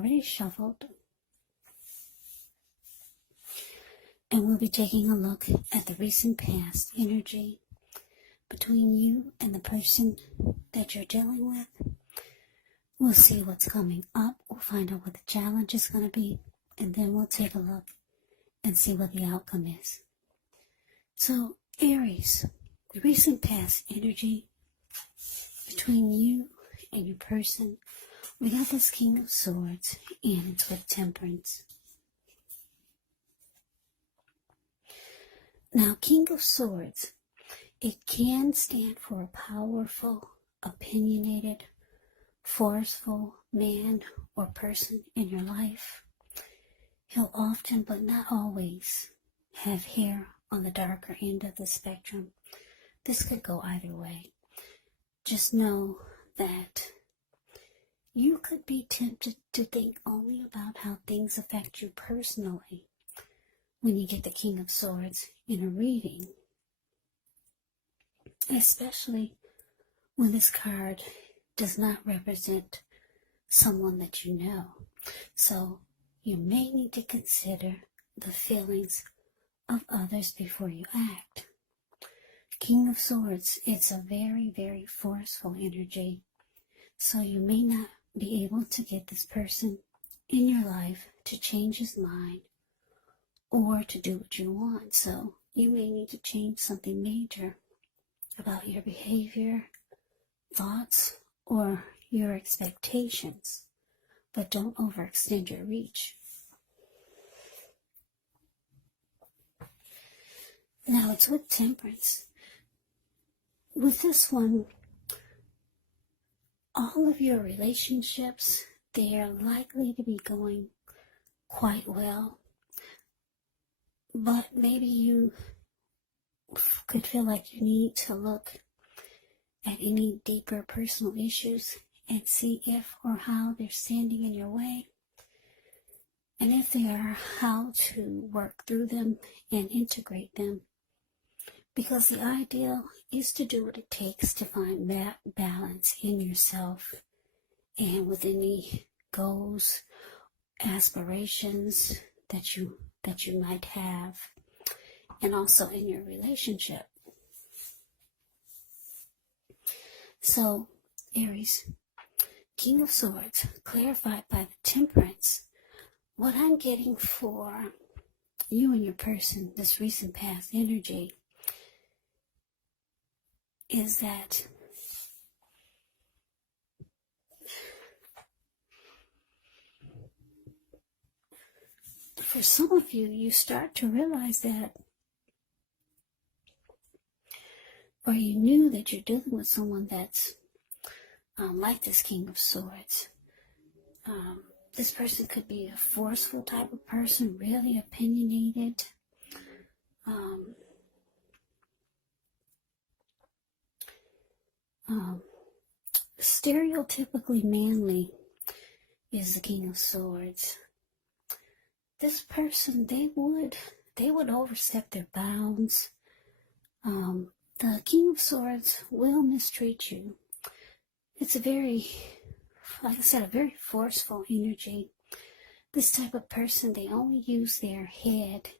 already shuffled. And we'll be taking a look at the recent past energy between you and the person that you're dealing with. We'll see what's coming up. We'll find out what the challenge is going to be. And then we'll take a look and see what the outcome is. So, Aries, the recent past energy between you and your person. We got this King of Swords, and it's with Temperance. Now, King of Swords, it can stand for a powerful, opinionated, forceful man or person in your life. He'll often, but not always, have hair on the darker end of the spectrum. This could go either way. Just know that you could be tempted to think only about how things affect you personally when you get the King of Swords in a reading, especially when this card does not represent someone that you know. So you may need to consider the feelings of others before you act. King of Swords, it's a very, very forceful energy. So you may not be able to get this person in your life to change his mind or to do what you want. So you may need to change something major about your behavior, thoughts, or your expectations. But don't overextend your reach. Now it's with Temperance. With this one, all of your relationships, they are likely to be going quite well. But maybe you could feel like you need to look at any deeper personal issues and see if or how they're standing in your way. And if they are, how to work through them and integrate them. Because the ideal is to do what it takes to find that balance in yourself and with any goals, aspirations that you might have, and also in your relationship. So, Aries, King of Swords, clarified by the Temperance. What I'm getting for you and your person, this recent past energy, is that for some of you, you start to realize that, or you knew that you're dealing with someone that's like this King of Swords. This person could be a forceful type of person, really opinionated. Stereotypically manly is the King of Swords. This person, they would overstep their bounds. The King of Swords will mistreat you. It's a very, like I said, a very forceful energy. This type of person, they only use their head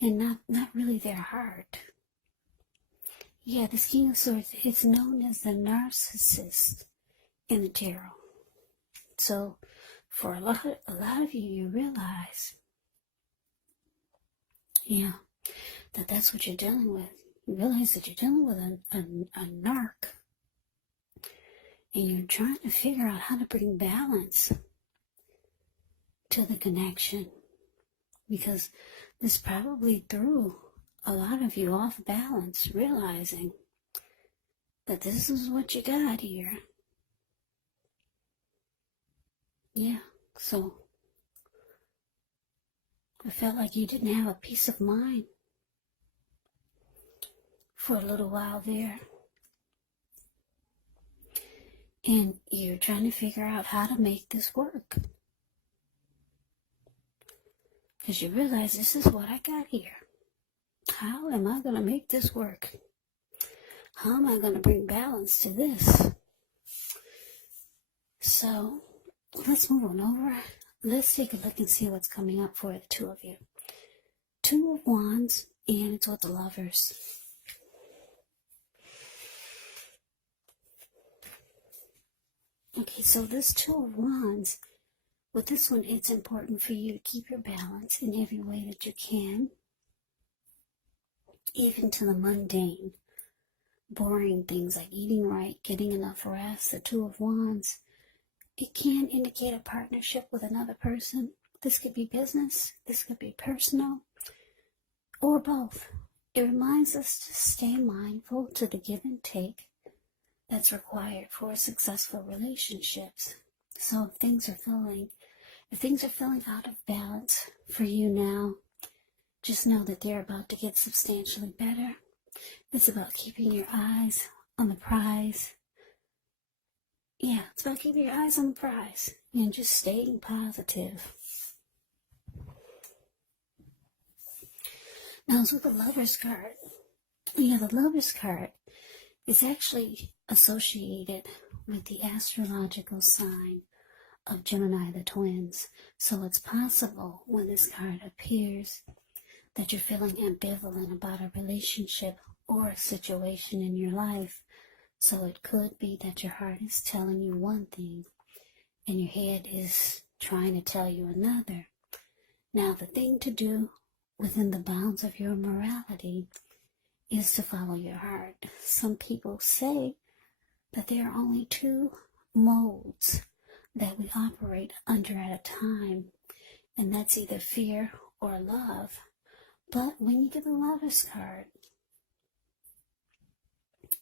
and not really their heart. Yeah, this King of Swords, it's known as the narcissist in the tarot. So, for a lot of you, you realize, that's what you're dealing with. You realize that you're dealing with a narc, and you're trying to figure out how to bring balance to the connection, because this probably threw a lot of you off balance, realizing that this is what you got here. Yeah, so I felt like you didn't have a peace of mind for a little while there. And you're trying to figure out how to make this work. Because you realize this is what I got here. How am I going to make this work? How am I going to bring balance to this? So, let's move on over. Let's take a look and see what's coming up for the two of you. Two of Wands, and it's with the Lovers. Okay, so this Two of Wands, with this one, it's important for you to keep your balance in every way that you can, even to the mundane, boring things like eating right, getting enough rest. The Two of Wands, it can indicate a partnership with another person. This could be business, this could be personal, or both. It reminds us to stay mindful to the give and take that's required for successful relationships. So if things are feeling out of balance for you now, just know that they're about to get substantially better. It's about keeping your eyes on the prize. Yeah, it's about keeping your eyes on the prize and just staying positive. Now, it's with the Lovers card. Yeah, the Lovers card is actually associated with the astrological sign of Gemini, the twins. So it's possible when this card appears that you're feeling ambivalent about a relationship or a situation in your life. So it could be that your heart is telling you one thing and your head is trying to tell you another. Now, the thing to do within the bounds of your morality is to follow your heart. Some people say that there are only two modes that we operate under at a time, and that's either fear or love. But when you get the Lovers card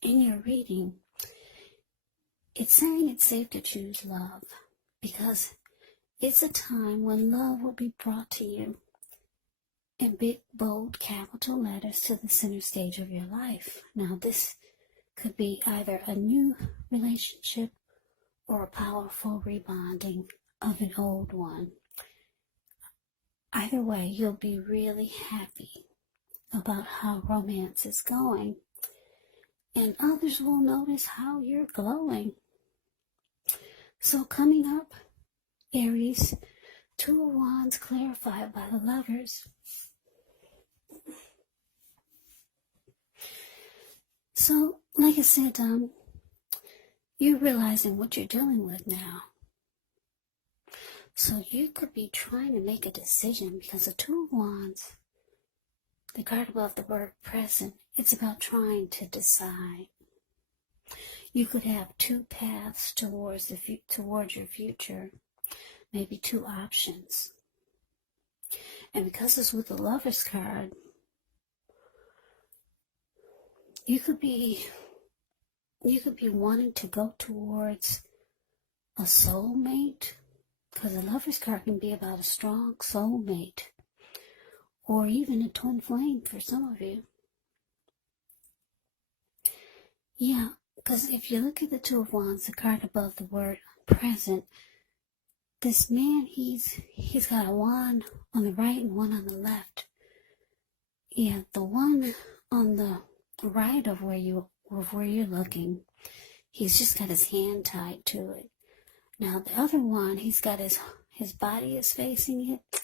in your reading, it's saying it's safe to choose love because it's a time when love will be brought to you in big, bold, capital letters to the center stage of your life. Now, this could be either a new relationship or a powerful rebonding of an old one. Either way, you'll be really happy about how romance is going, and others will notice how you're glowing. So coming up, Aries, Two of Wands clarified by the Lovers. So, like I said, you're realizing what you're dealing with now. So you could be trying to make a decision because the Two of Wands, the card above the word present, it's about trying to decide. You could have two paths towards your future, maybe two options. And because it's with the Lovers card, you could be wanting to go towards a soulmate, because the Lovers card can be about a strong soulmate, or even a twin flame for some of you. Yeah, because if you look at the Two of Wands, the card above the word present, this man, he's got a wand on the right and one on the left. Yeah, the one on the right of where you're looking, he's just got his hand tied to it. Now the other one, he's got his body is facing it.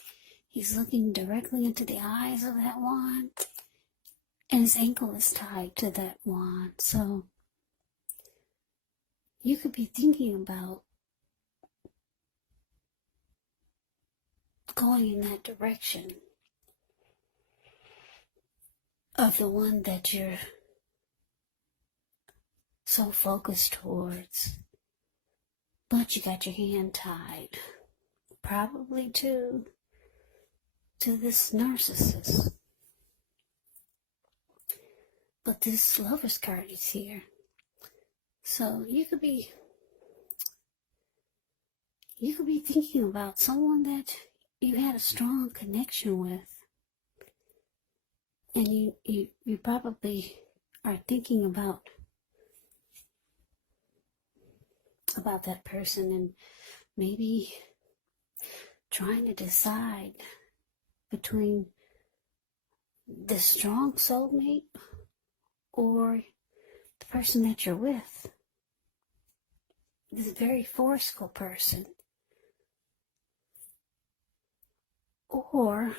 He's looking directly into the eyes of that wand, and his ankle is tied to that wand. So you could be thinking about going in that direction of the one that you're so focused towards, but you got your hand tied, probably to this narcissist. But this Lovers card is here, so you could be thinking about someone that you had a strong connection with, and you probably are thinking about that person and maybe trying to decide between the strong soulmate or the person that you're with. This very forceful person Or,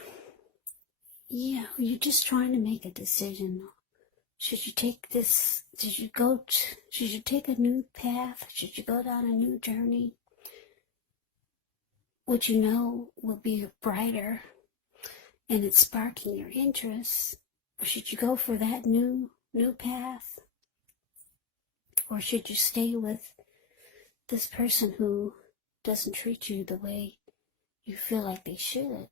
yeah, you're just trying to make a decision. Should you take this, should you take a new path? Should you go down a new journey? Which you know will be brighter and it's sparking your interest? Or should you go for that new path? Or should you stay with this person who doesn't treat you the way you feel like they should?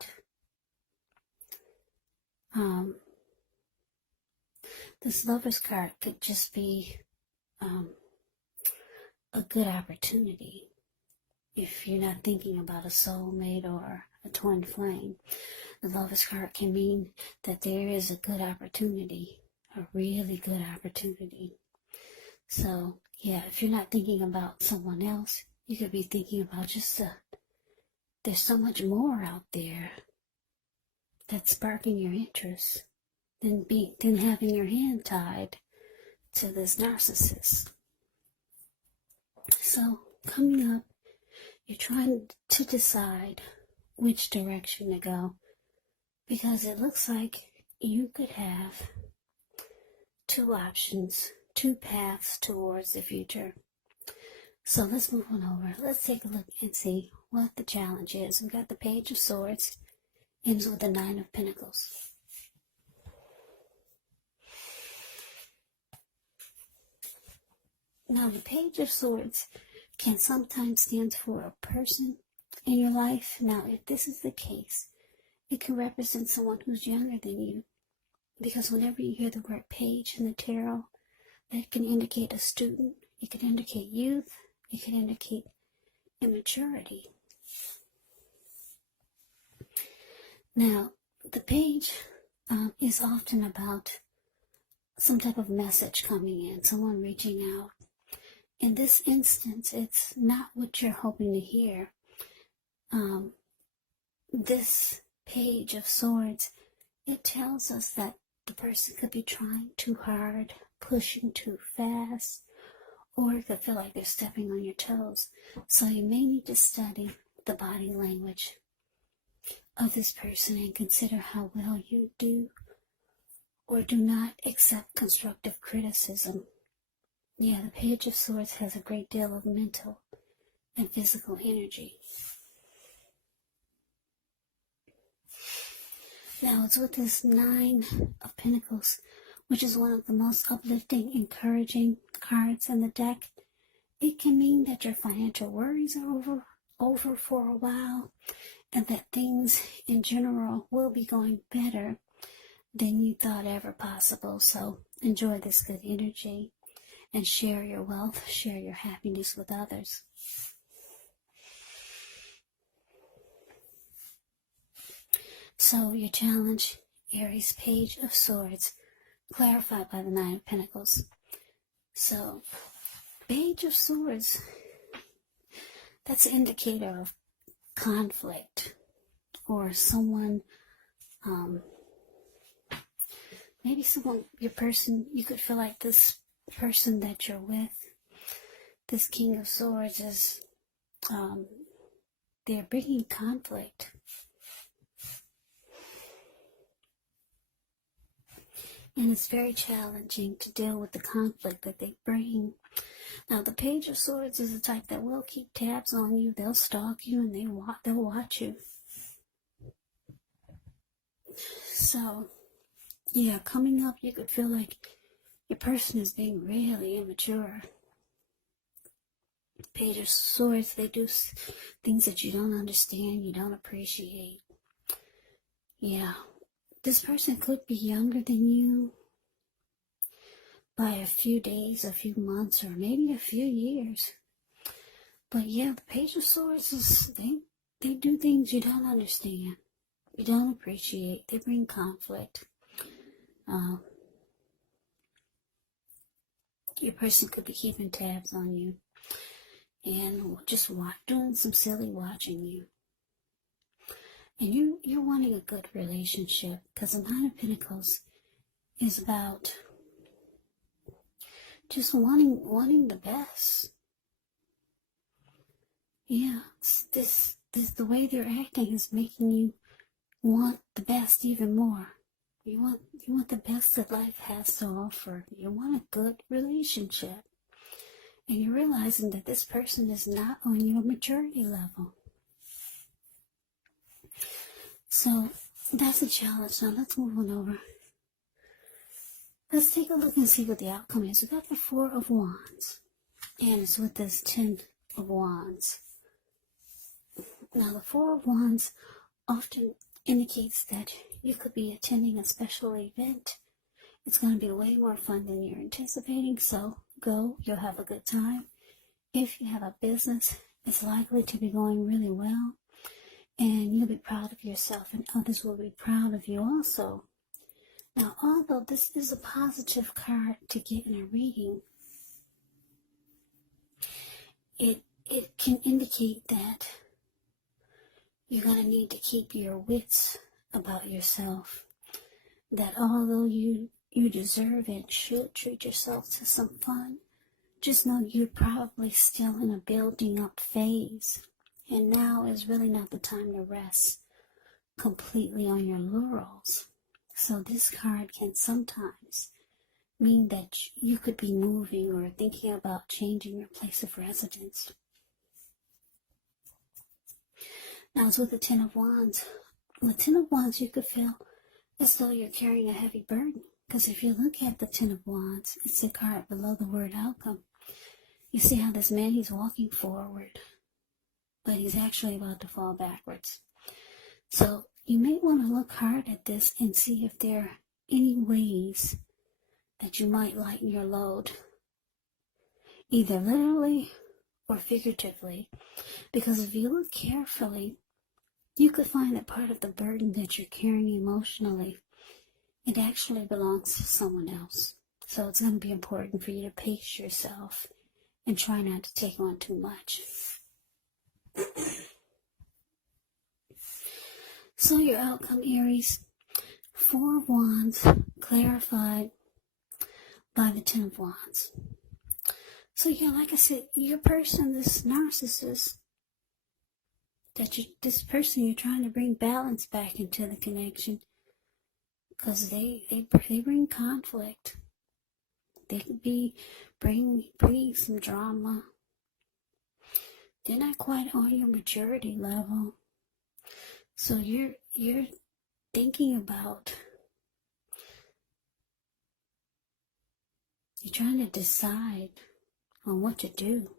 This Lover's card could just be a good opportunity if you're not thinking about a soulmate or a twin flame. The Lover's card can mean that there is a good opportunity, a really good opportunity. So, yeah, if you're not thinking about someone else, you could be thinking about just there's so much more out there that's sparking your interest than having your hand tied to this narcissist. So, coming up, you're trying to decide which direction to go, because it looks like you could have two options, two paths towards the future. So let's move on over. Let's take a look and see what the challenge is. We got the Page of Swords, ends with the Nine of Pentacles. Now, the Page of Swords can sometimes stand for a person in your life. Now, if this is the case, it can represent someone who's younger than you, because whenever you hear the word page in the tarot, that can indicate a student, it can indicate youth, it can indicate immaturity. Now, the page is often about some type of message coming in, someone reaching out. In this instance, it's not what you're hoping to hear. This Page of Swords, it tells us that the person could be trying too hard, pushing too fast, or it could feel like they're stepping on your toes. So you may need to study the body language of this person and consider how well you do or do not accept constructive criticism. Yeah, the Page of Swords has a great deal of mental and physical energy. Now, it's with this Nine of Pentacles, which is one of the most uplifting, encouraging cards in the deck. It can mean that your financial worries are over for a while, and that things in general will be going better than you thought ever possible. So enjoy this good energy and share your wealth, share your happiness with others. So your challenge, Aries, Page of Swords, clarified by the Nine of Pentacles. So, Page of Swords, that's an indicator of conflict, or someone, maybe someone, you could feel like this person that you're with, this King of Swords is, they're bringing conflict. And it's very challenging to deal with the conflict that they bring. Now, the Page of Swords is the type that will keep tabs on you. They'll stalk you and they'll watch you. So, yeah, coming up, you could feel like your person is being really immature. Page of Swords, they do things that you don't understand, you don't appreciate. Yeah. This person could be younger than you by a few days, a few months, or maybe a few years. But yeah, the Page of Swords is, they do things you don't understand, you don't appreciate. They bring conflict. Your person could be keeping tabs on you and just doing some silly watching you. And you're wanting a good relationship, because the Nine of Pentacles is about just wanting the best. Yeah, this the way they're acting is making you want the best even more. You want the best that life has to offer. You want a good relationship. And you're realizing that this person is not on your maturity level. So that's a challenge. Now let's move on over. Let's take a look and see what the outcome is. We got the Four of Wands. And it's with this 10 of Wands. Now the Four of Wands often indicates that you could be attending a special event. It's going to be way more fun than you're anticipating, so go, you'll have a good time. If you have a business, it's likely to be going really well, and you'll be proud of yourself, and others will be proud of you also. Now, although this is a positive card to get in a reading, it can indicate that you're going to need to keep your wits about yourself. That although you deserve and should treat yourself to some fun, just know you're probably still in a building up phase. And now is really not the time to rest completely on your laurels. So this card can sometimes mean that you could be moving or thinking about changing your place of residence. Now it's with the 10 of Wands. With 10 of Wands, you could feel as though you're carrying a heavy burden. Because if you look at the 10 of Wands, it's the card below the word outcome. You see how this man, he's walking forward, but he's actually about to fall backwards. So you may want to look hard at this and see if there are any ways that you might lighten your load, either literally or figuratively. Because if you look carefully, you could find that part of the burden that you're carrying emotionally, it actually belongs to someone else. So it's going to be important for you to pace yourself and try not to take on too much. So your outcome, Aries, 4 of Wands, clarified by the 10 of Wands. So yeah, like I said, your person, this narcissist, this person you're trying to bring balance back into the connection, because they bring conflict. They could be bringing some drama. They're not quite on your maturity level. So you're thinking about, you're trying to decide on what to do.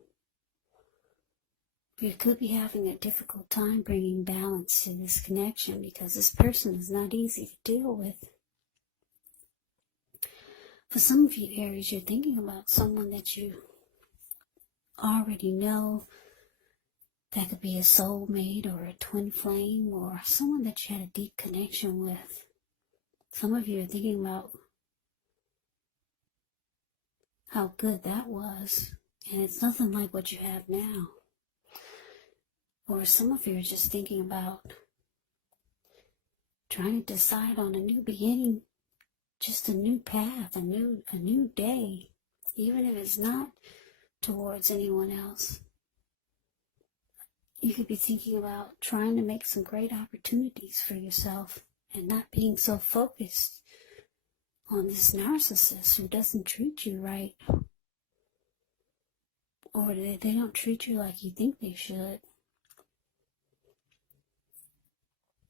You could be having a difficult time bringing balance to this connection because this person is not easy to deal with. For some of you, Aries, you're thinking about someone that you already know. That could be a soulmate or a twin flame or someone that you had a deep connection with. Some of you are thinking about how good that was, and it's nothing like what you have now. Or some of you are just thinking about trying to decide on a new beginning, just a new path, a new day, even if it's not towards anyone else. You could be thinking about trying to make some great opportunities for yourself and not being so focused on this narcissist who doesn't treat you right, or they don't treat you like you think they should.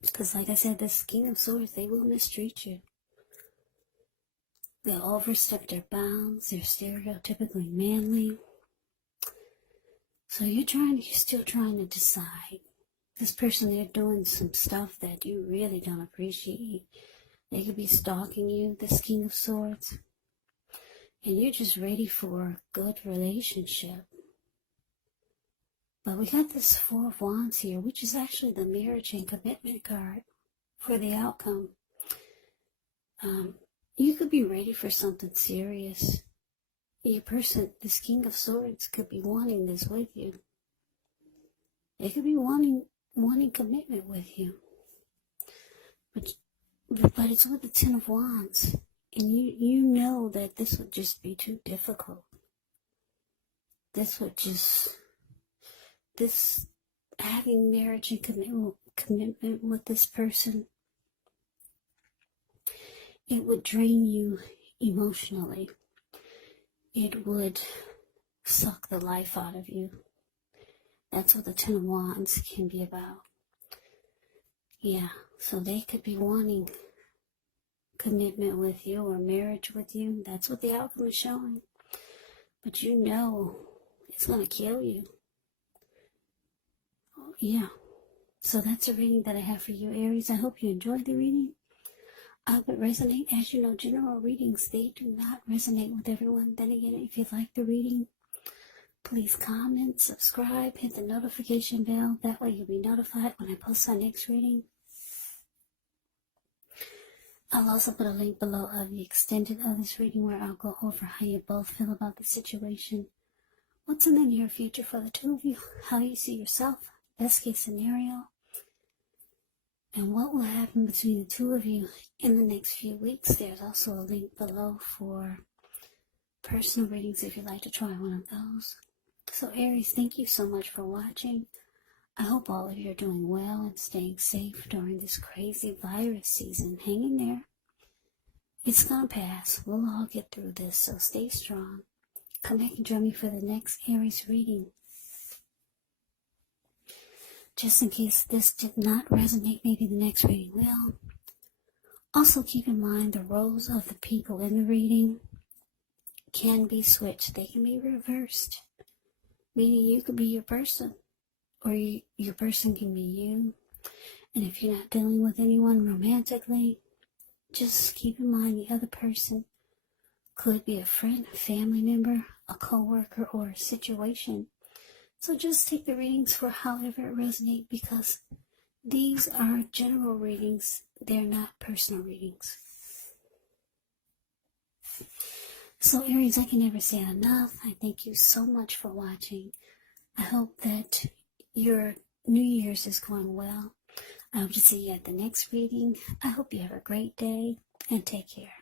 Because like I said, this King of Swords, they will mistreat you. They'll overstep their bounds. They're stereotypically manly. So you're still trying to decide. This person, they're doing some stuff that you really don't appreciate. They could be stalking you, this King of Swords. And you're just ready for a good relationship. But we got this 4 of Wands here, which is actually the marriage and commitment card for the outcome. You could be ready for something serious. Your person, this King of Swords, could be wanting this with you. They could be wanting commitment with you. But it's with the 10 of Wands. And you know that this would just be too difficult. This having marriage and commitment with this person, it would drain you emotionally. It would suck the life out of you. That's what the Ten of Wands can be about. Yeah, so they could be wanting commitment with you or marriage with you. That's what the outcome is showing. But you know it's going to kill you. Yeah. So that's a reading that I have for you, Aries. I hope you enjoyed the reading. I hope it resonates. As you know, general readings, they do not resonate with everyone. Then again, if you like the reading, please comment, subscribe, hit the notification bell. That way you'll be notified when I post our next reading. I'll also put a link below of the extended of this reading where I'll go over how you both feel about the situation. What's in the near future for the two of you? How you see yourself? Best case scenario? And what will happen between the two of you in the next few weeks? There's also a link below for personal readings if you'd like to try one of those. So Aries, thank you so much for watching. I hope all of you are doing well and staying safe during this crazy virus season. Hang in there. It's gonna pass. We'll all get through this, so stay strong. Come back and join me for the next Aries reading. Just in case this did not resonate, maybe the next reading will. Also keep in mind the roles of the people in the reading can be switched. They can be reversed. Meaning you could be your person, or your person can be you. And if you're not dealing with anyone romantically, just keep in mind the other person could be a friend, a family member, a co-worker, or a situation. So just take the readings for however it resonates, because these are general readings. They're not personal readings. So Aries, I can never say it enough. I thank you so much for watching. I hope that your New Year's is going well. I hope to see you at the next reading. I hope you have a great day and take care.